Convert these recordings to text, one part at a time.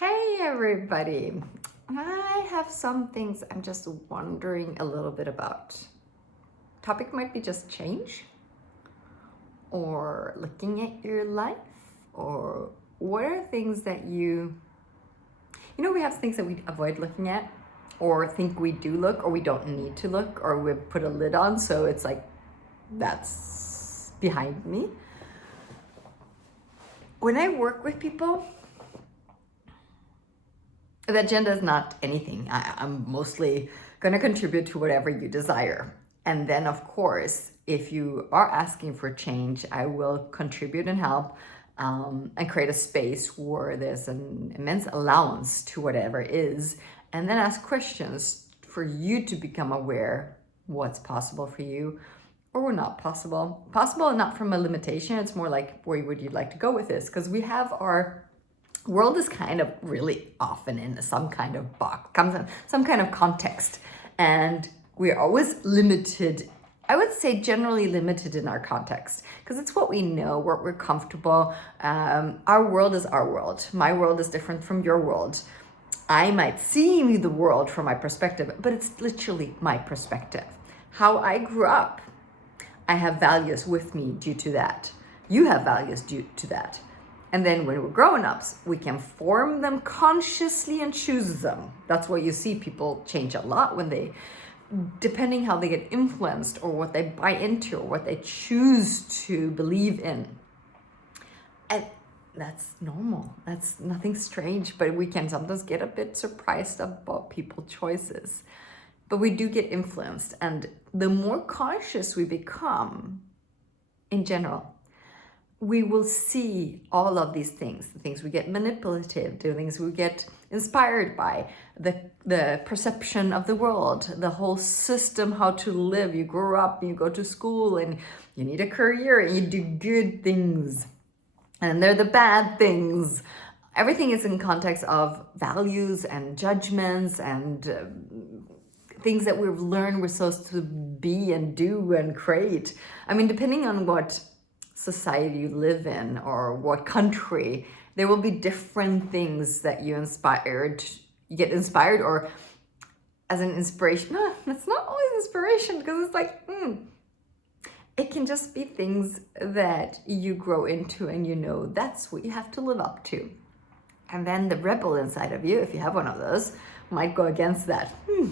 Hey everybody! I have some things I'm just wondering a little bit about. Topic might be just change, or looking at your life, or what are things that we have things that we avoid looking at, or think we do look, or we don't need to look, or we've put a lid on, so it's like that's behind me. When I work with people, the agenda is not anything. I'm mostly going to contribute to whatever you desire. And then, of course, if you are asking for change, I will contribute and help and create a space where there's an immense allowance to whatever is, and then ask questions for you to become aware what's possible for you or not possible. Possible and not from a limitation. It's more like, where would you like to go with this? Because we have our world is kind of really often in some kind of box, comes in some kind of context, and we're always limited. I would say generally limited in our context because it's what we know, what we're comfortable. Our world is our world. My world is different from your world. I might see the world from my perspective, but it's literally my perspective. How I grew up, I have values with me due to that. You have values due to that. And then when we're grown-ups, we can form them consciously and choose them. That's why you see people change a lot when they, depending how they get influenced or what they buy into or what they choose to believe in. And that's normal. That's nothing strange, but we can sometimes get a bit surprised about people's choices. But we do get influenced. And the more conscious we become in general, we will see all of these things, the things we get manipulative, the things we get inspired by, the perception of the world, the whole system, how to live. You grow up, you go to school, and you need a career, and you do good things. And they're the bad things. Everything is in context of values and judgments and things that we've learned we're supposed to be and do and create. I mean, depending on what society you live in or what country, there will be different things that you get inspired or as an inspiration. No, it's not always inspiration because it's like it can just be things that you grow into and that's what you have to live up to. And then the rebel inside of you, if you have one of those, might go against that. And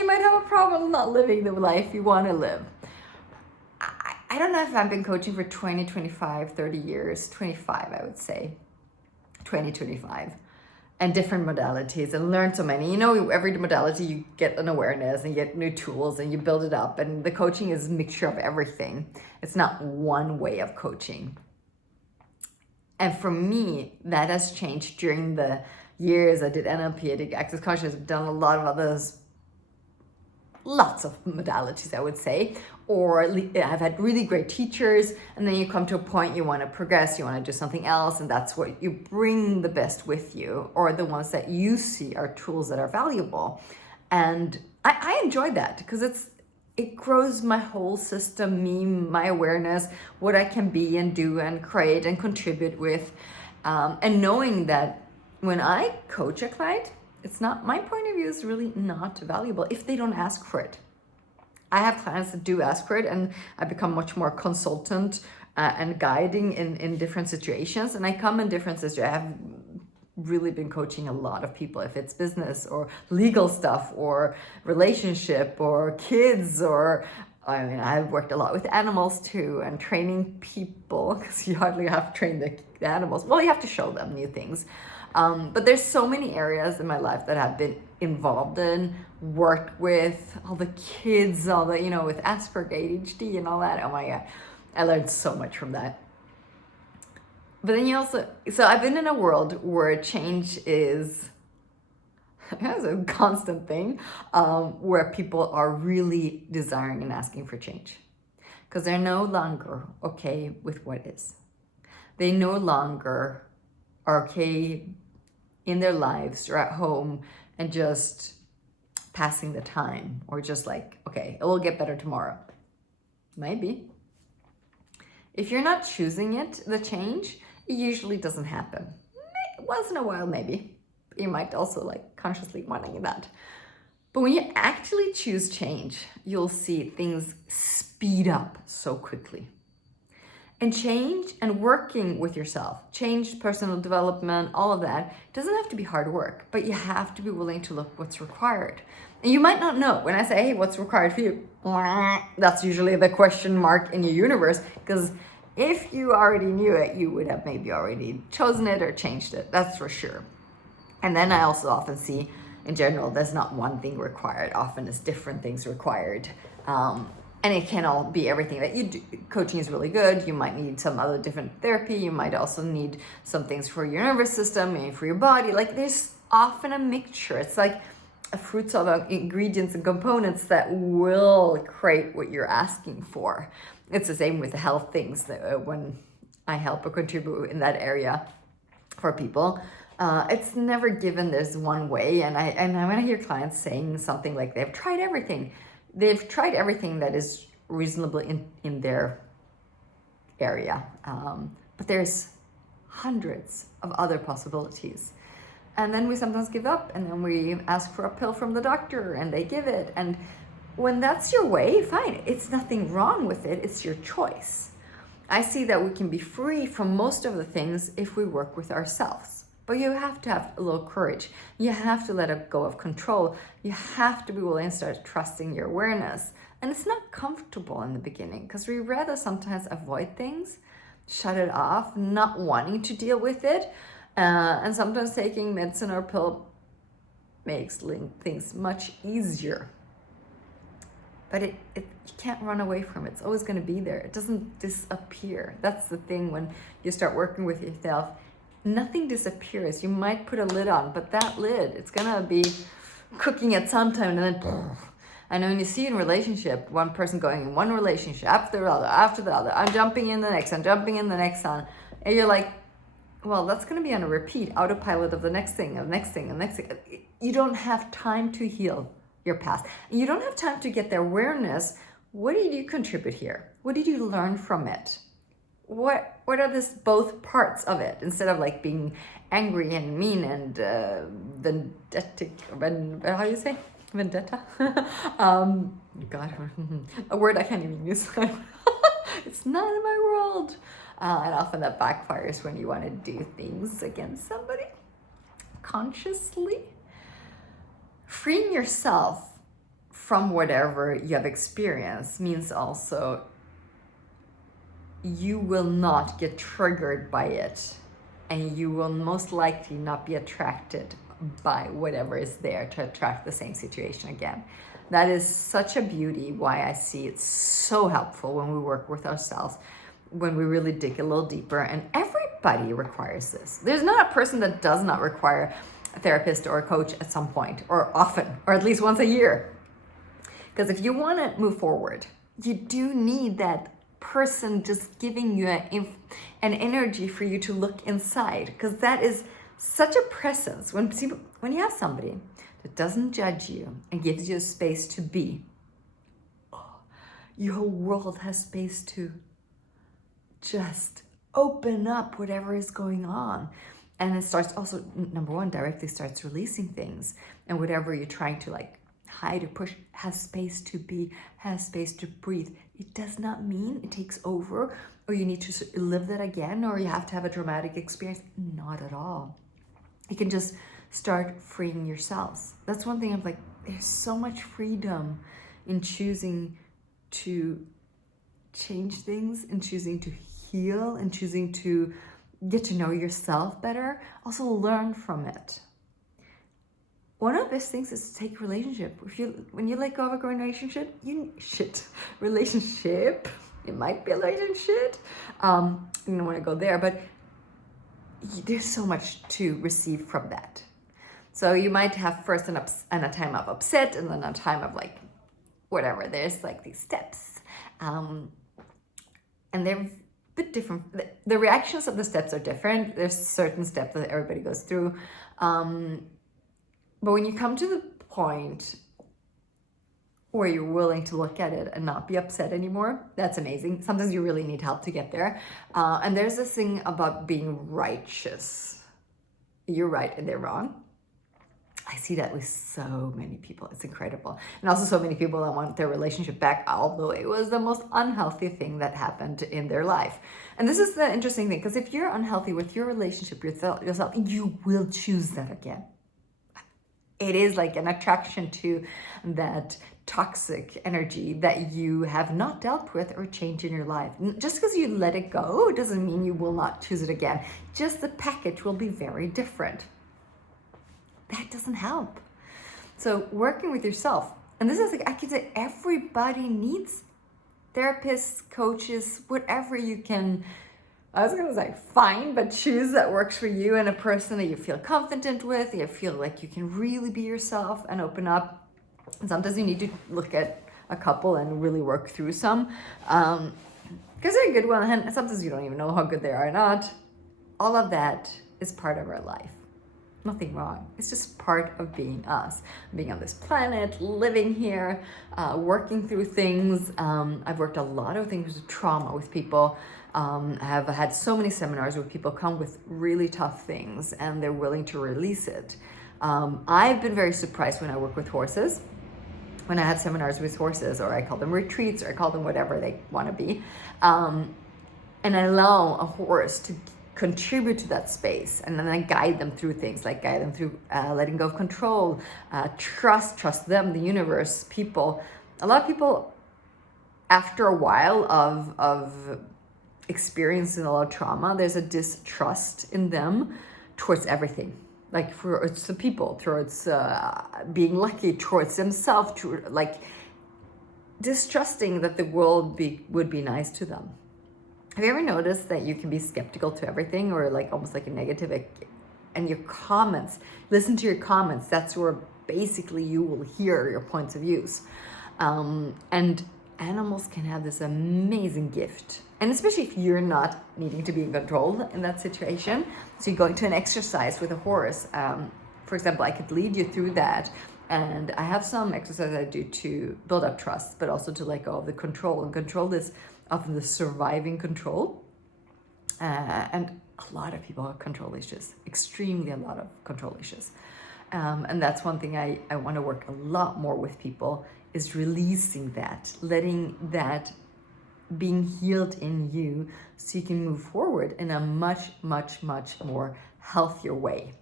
you might have a problem not living the life you want to live. I don't know if I've been coaching for 20, 25, 30 years, 25, I would say, 20, 25, and different modalities, and learned so many. Every modality you get an awareness and you get new tools and you build it up, and the coaching is a mixture of everything. It's not one way of coaching. And for me, that has changed during the years. I did NLP, I did Access Consciousness, I've done a lot of others, lots of modalities, I would say, or I've had really great teachers, and then you come to a point you want to progress, you want to do something else, and that's what you bring the best with you, or the ones that you see are tools that are valuable. And I enjoy that because it grows my whole system, me, my awareness, what I can be and do and create and contribute with, and knowing that when I coach a client, it's not, my point of view is really not valuable if they don't ask for it. I have clients that do ask for it, and I become much more consultant and guiding in different situations. And I come in different situations. I have really been coaching a lot of people, if it's business or legal stuff or relationship or kids, or I've worked a lot with animals too, and training people, because you hardly have to train the animals. Well, you have to show them new things. But there's so many areas in my life that I've been involved in, worked with, all the kids, all the, with Asperger, ADHD and all that. Oh my God, I learned so much from that. But then so I've been in a world where change is a constant thing, where people are really desiring and asking for change because they're no longer okay with what is. They no longer are okay in their lives or at home and just passing the time, or just like, okay, it will get better tomorrow. Maybe. If you're not choosing it, the change, it usually doesn't happen. once in a while, maybe. You might also like consciously wanting that. But when you actually choose change, you'll see things speed up so quickly. And change and working with yourself, change, personal development, all of that, doesn't have to be hard work, but you have to be willing to look what's required. And you might not know. When I say, hey, what's required for you? That's usually the question mark in your universe, because if you already knew it, you would have maybe already chosen it or changed it. That's for sure. And then I also often see, in general, there's not one thing required. Often it's different things required. And it can all be everything that you do. Coaching is really good. You might need some other different therapy. You might also need some things for your nervous system and for your body. Like there's often a mixture. It's like a fruits of ingredients and components that will create what you're asking for. It's the same with the health things that when I help or contribute in that area for people. It's never given there's one way. And when I hear clients saying something like they've tried everything that is reasonably in their area. But there's hundreds of other possibilities. And then we sometimes give up, and then we ask for a pill from the doctor and they give it. And when that's your way, fine. It's nothing wrong with it. It's your choice. I see that we can be free from most of the things if we work with ourselves. But you have to have a little courage. You have to let go of control. You have to be willing to start trusting your awareness. And it's not comfortable in the beginning because we rather sometimes avoid things, shut it off, not wanting to deal with it. And sometimes taking medicine or pill makes things much easier. But you can't run away from it. It's always going to be there. It doesn't disappear. That's the thing when you start working with yourself. Nothing disappears. You might put a lid on, but that lid, it's gonna be cooking at some time, and then and when you see in relationship, one person going in one relationship after the other, I'm jumping in the next one, and you're like, well, that's gonna be on a repeat, autopilot of the next thing. You don't have time to heal your past. And you don't have time to get the awareness. What did you contribute here? What did you learn from it? What are this both parts of it, instead of like being angry and mean and how do you say vendetta? God, a word I can't even use. It's not in my world. And often that backfires when you want to do things against somebody consciously. Freeing yourself from whatever you have experienced means also you will not get triggered by it, and you will most likely not be attracted by whatever is there to attract the same situation again. That is such a beauty, why I see it so helpful when we work with ourselves, when we really dig a little deeper. And everybody requires this. There's not a person that does not require a therapist or a coach at some point, or often, or at least once a year. Because if you want to move forward, you do need that person just giving you an energy for you to look inside, because that is such a presence. When you have somebody that doesn't judge you and gives you a space to be, your whole world has space to just open up whatever is going on. And it starts also, number one, directly starts releasing things, and whatever you're trying to like hide or push has space to be, has space to breathe. It does not mean it takes over, or you need to live that again, or you have to have a dramatic experience. Not at all. You can just start freeing yourselves. That's one thing I'm like, there's so much freedom in choosing to change things, and choosing to heal, and choosing to get to know yourself better. Also learn from it. One of the best things is to take a relationship. When you let go of a growing relationship, it might be a relationship. You don't want to go there, but there's so much to receive from that. So you might have first a time of upset, and then a time of like, whatever. There's like these steps. And they're a bit different. The reactions of the steps are different. There's certain steps that everybody goes through. But when you come to the point where you're willing to look at it and not be upset anymore, that's amazing. Sometimes you really need help to get there. And there's this thing about being righteous. you're right and they're wrong. I see that with so many people. It's incredible. And also so many people that want their relationship back, although it was the most unhealthy thing that happened in their life. And this is the interesting thing, because if you're unhealthy with your relationship yourself, you will choose that again. It is like an attraction to that toxic energy that you have not dealt with or changed in your life. Just because you let it go doesn't mean you will not choose it again. Just the package will be very different. That doesn't help. So working with yourself, and this is like, I could say everybody needs therapists, coaches, whatever you can, I was gonna say find, but choose that works for you and a person that you feel confident with, you feel like you can really be yourself and open up. And sometimes you need to look at a couple and really work through some, because they're a good one, and sometimes you don't even know how good they are or not. All of that is part of our life. Nothing wrong. It's just part of being us, being on this planet, living here, working through things. I've worked a lot of things with trauma with people. I have had so many seminars where people come with really tough things and they're willing to release it. I've been very surprised when I work with horses, when I have seminars with horses, or I call them retreats, or I call them whatever they want to be. And I allow a horse to contribute to that space, and then I guide them through things, like guide them through letting go of control, trust them, the universe, people. A lot of people, after a while of experiencing a lot of trauma, there's a distrust in them towards everything. Like towards the people, towards being lucky, towards themselves, like distrusting that the world would be nice to them. Have you ever noticed that you can be skeptical to everything, or like almost like a negative, and your comments, listen to your comments, that's where basically you will hear your points of views. And animals can have this amazing gift, and especially if you're not needing to be in control in that situation. So you go into an exercise with a horse, for example, I could lead you through that. And I have some exercises I do to build up trust, but also to let go of the control. And control is often the surviving control. And a lot of people have control issues, extremely a lot of control issues. And that's one thing I want to work a lot more with people, is releasing that, letting that being healed in you so you can move forward in a much, much, much more healthier way.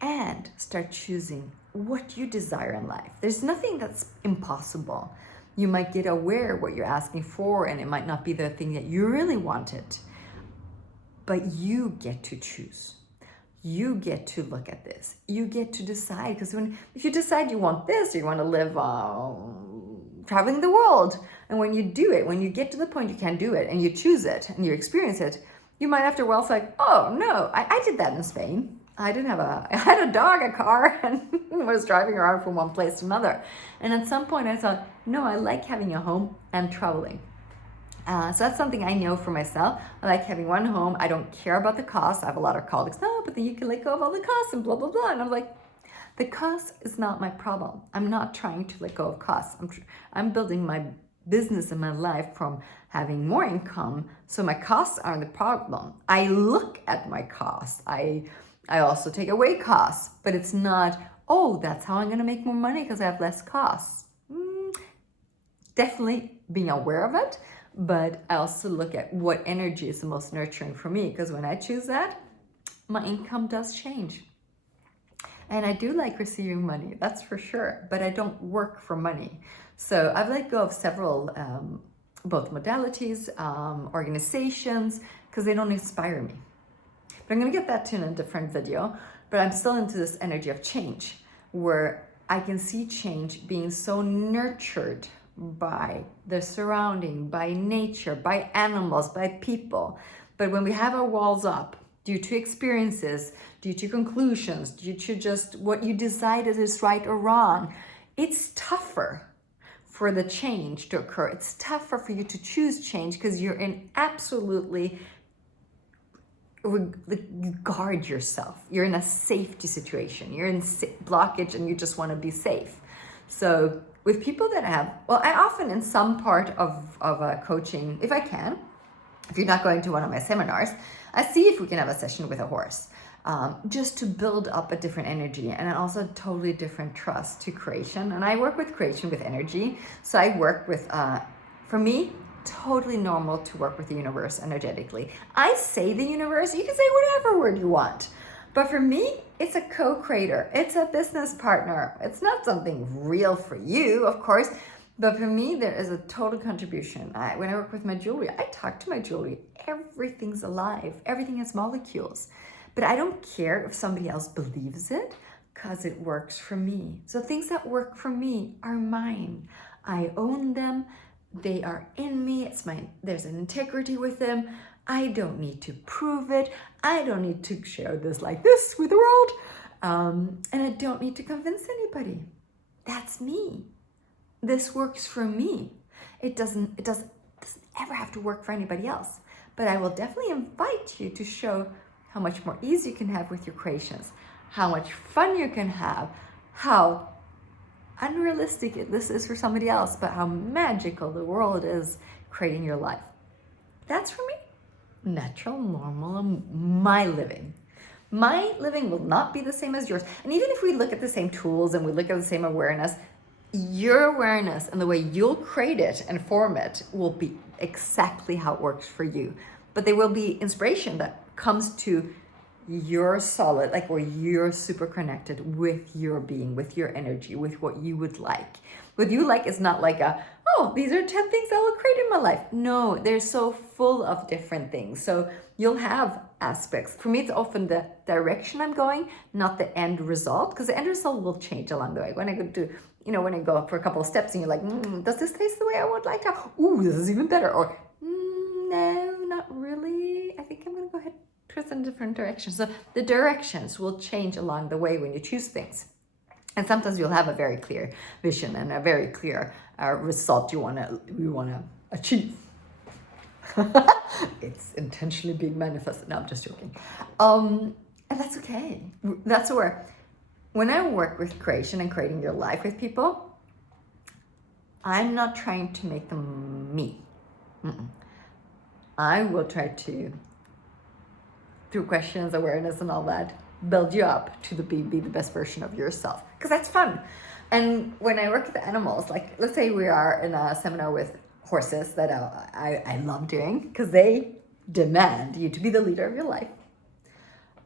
And start choosing what you desire in life. There's nothing that's impossible. You might get aware of what you're asking for, and it might not be the thing that you really wanted, but you get to choose. You get to look at this. You get to decide, because if you decide you want this, or you want to live traveling the world, and when you do it, when you get to the point you can't do it, and you choose it, and you experience it, you might after a while say, oh no, I did that in Spain. I had a dog, a car, and was driving around from one place to another. And at some point I thought, no, I like having a home and traveling. So that's something I know for myself. I like having one home. I don't care about the cost. I have a lot of colleagues, no, but then you can let go of all the costs and blah, blah, blah. And I'm like, the cost is not my problem. I'm not trying to let go of costs. I'm building my business and my life from having more income. So my costs aren't the problem. I look at my costs. I also take away costs, but it's not, oh, that's how I'm going to make more money because I have less costs. Definitely being aware of it, but I also look at what energy is the most nurturing for me, because when I choose that, my income does change. And I do like receiving money, that's for sure, but I don't work for money. So I've let go of several, both modalities, organizations, because they don't inspire me. But I'm going to get that to in a different video. But I'm still into this energy of change, where I can see change being so nurtured by the surrounding, by nature, by animals, by people. But when we have our walls up due to experiences, due to conclusions, due to just what you decided is right or wrong, it's tougher for the change to occur. It's tougher for you to choose change, because you're in absolutely, you guard yourself. You're in a safety situation. You're in blockage and you just want to be safe. So with people that have, well, I often in some part of coaching, if I can, if you're not going to one of my seminars, I see if we can have a session with a horse. just to build up a different energy and also a totally different trust to creation. And I work with creation with energy. So I work with, for me, totally normal to work with the universe energetically. I say the universe, you can say whatever word you want. But for me, it's a co-creator. It's a business partner. It's not something real for you, of course. But for me, there is a total contribution. When I work with my jewelry, I talk to my jewelry. Everything's alive. Everything has molecules. But I don't care if somebody else believes it because it works for me. So things that work for me are mine. I own them. They are in me. It's mine. There's an integrity with them. I don't need to prove it. I don't need to share this like this with the world. And I don't need to convince anybody. That's me. This works for me. It doesn't ever have to work for anybody else. But I will definitely invite you to show how much more ease you can have with your creations, how much fun you can have, how unrealistic this is for somebody else, but how magical the world is creating your life. That's for me. Natural, normal, my living. My living will not be the same as yours. And even if we look at the same tools and we look at the same awareness, your awareness and the way you'll create it and form it will be exactly how it works for you. But there will be inspiration that comes to your solid, like where you're super connected with your being, with your energy, with what you would like. What you like is not like these are 10 things I will create in my life. No, they're so full of different things. So you'll have aspects. For me, it's often the direction I'm going, not the end result, because the end result will change along the way. When I go to, when I go for a couple of steps and you're like, does this taste the way I would like to? Ooh, this is even better. Or, no, not really. I think I'm going to go ahead and twist in different directions. So the directions will change along the way when you choose things. And sometimes you'll have a very clear vision and a very clear result you want to achieve. It's intentionally being manifested. No, I'm just joking. And that's okay. That's where, when I work with creation and creating your life with people, I'm not trying to make them me. I will try to, through questions, awareness, and all that, build you up to be the best version of yourself, because that's fun. And when I work with animals, like let's say we are in a seminar with horses that I love doing because they demand you to be the leader of your life.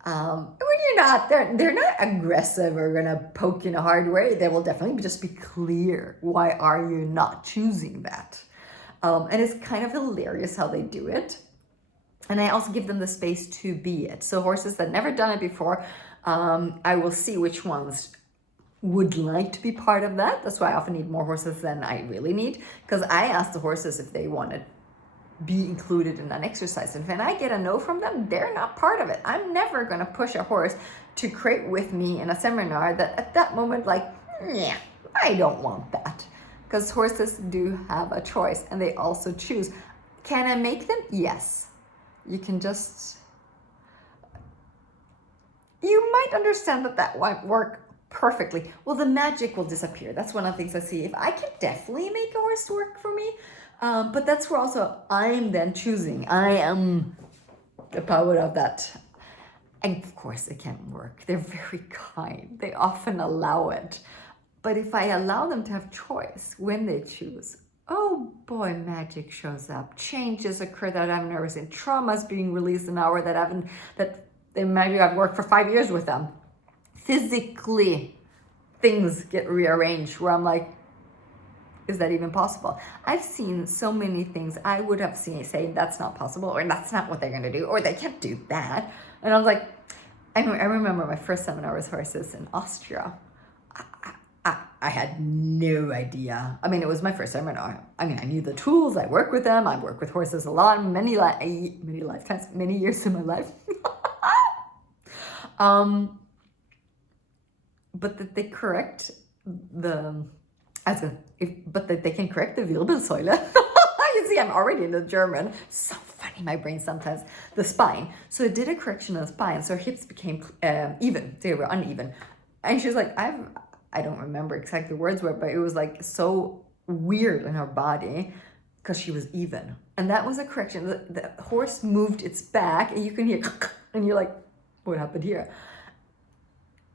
When you're not, they're not aggressive or gonna poke you in a hard way. They will definitely just be clear. Why are you not choosing that? And it's kind of hilarious how they do it. And I also give them the space to be it. So horses that never done it before, I will see which ones would like to be part of that. That's why I often need more horses than I really need, because I ask the horses if they want to be included in an exercise. And when I get a no from them, they're not part of it. I'm never going to push a horse to create with me in a seminar that at that moment, like, yeah, I don't want that. Because horses do have a choice and they also choose. Can I make them? Yes. You can just, you might understand that won't work perfectly. Well, the magic will disappear. That's one of the things I see. If I can definitely make a horse work for me, but that's where also I'm then choosing. I am the power of that. And of course it can work. They're very kind. They often allow it. But if I allow them to have choice when they choose, oh boy, magic shows up. Changes occur that I've never seen. Traumas being released an hour that maybe I've worked for 5 years with them. Physically, things get rearranged where I'm like, is that even possible? I've seen so many things I would have seen say that's not possible, or that's not what they're going to do, or they can't do that. And I was like, I remember my first seminar with horses in Austria. I had no idea. I mean, it was my first seminar. I mean, I knew the tools. I work with them. I work with horses a lot, many lifetimes, many years in my life. But that they correct but that they can correct the Wirbelsäule. You see, I'm already in the German. So funny, my brain sometimes. The spine. So it did a correction of the spine. So her hips became even. They were uneven. And she's like, I don't remember exactly the words were, but it was like so weird in her body because she was even. And that was a correction. The horse moved its back and you can hear, and you're like, what happened here?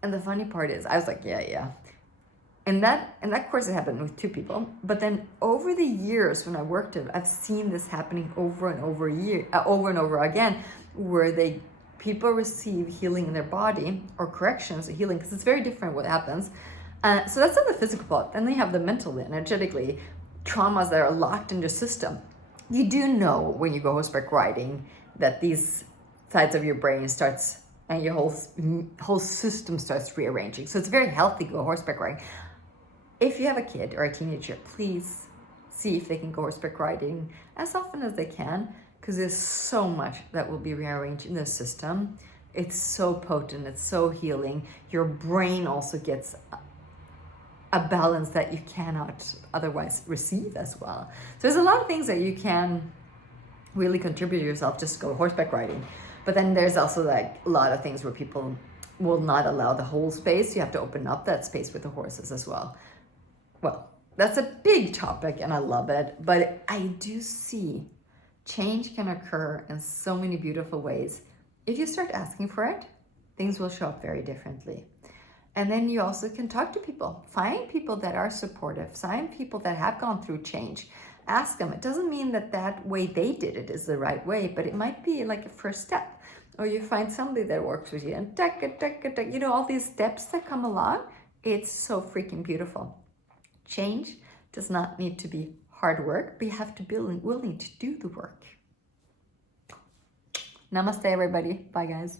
And the funny part is, I was like, yeah. And that course, it happened with 2 people. But then over the years when I worked it, I've seen this happening over and over again, where people receive healing in their body, or corrections, or healing, because it's very different what happens. So that's on the physical part. Then they have the mental, energetically, traumas that are locked in your system. You do know when you go horseback riding that these sides of your brain starts, and your whole system starts rearranging. So it's very healthy to go horseback riding. If you have a kid or a teenager, please see if they can go horseback riding as often as they can, because there's so much that will be rearranged in the system. It's so potent, it's so healing. Your brain also gets a balance that you cannot otherwise receive as well. So there's a lot of things that you can really contribute to yourself, just go horseback riding. But then there's also like a lot of things where people will not allow the whole space. You have to open up that space with the horses as well. Well, that's a big topic and I love it, but I do see change can occur in so many beautiful ways. If you start asking for it, things will show up very differently. And then you also can talk to people, find people that are supportive, find people that have gone through change. Ask them. It doesn't mean that way they did it is the right way, but it might be like a first step. Or you find somebody that works with you and all these steps that come along. It's so freaking beautiful. Change does not need to be hard work, but you have to be willing to do the work. Namaste, everybody. Bye, guys.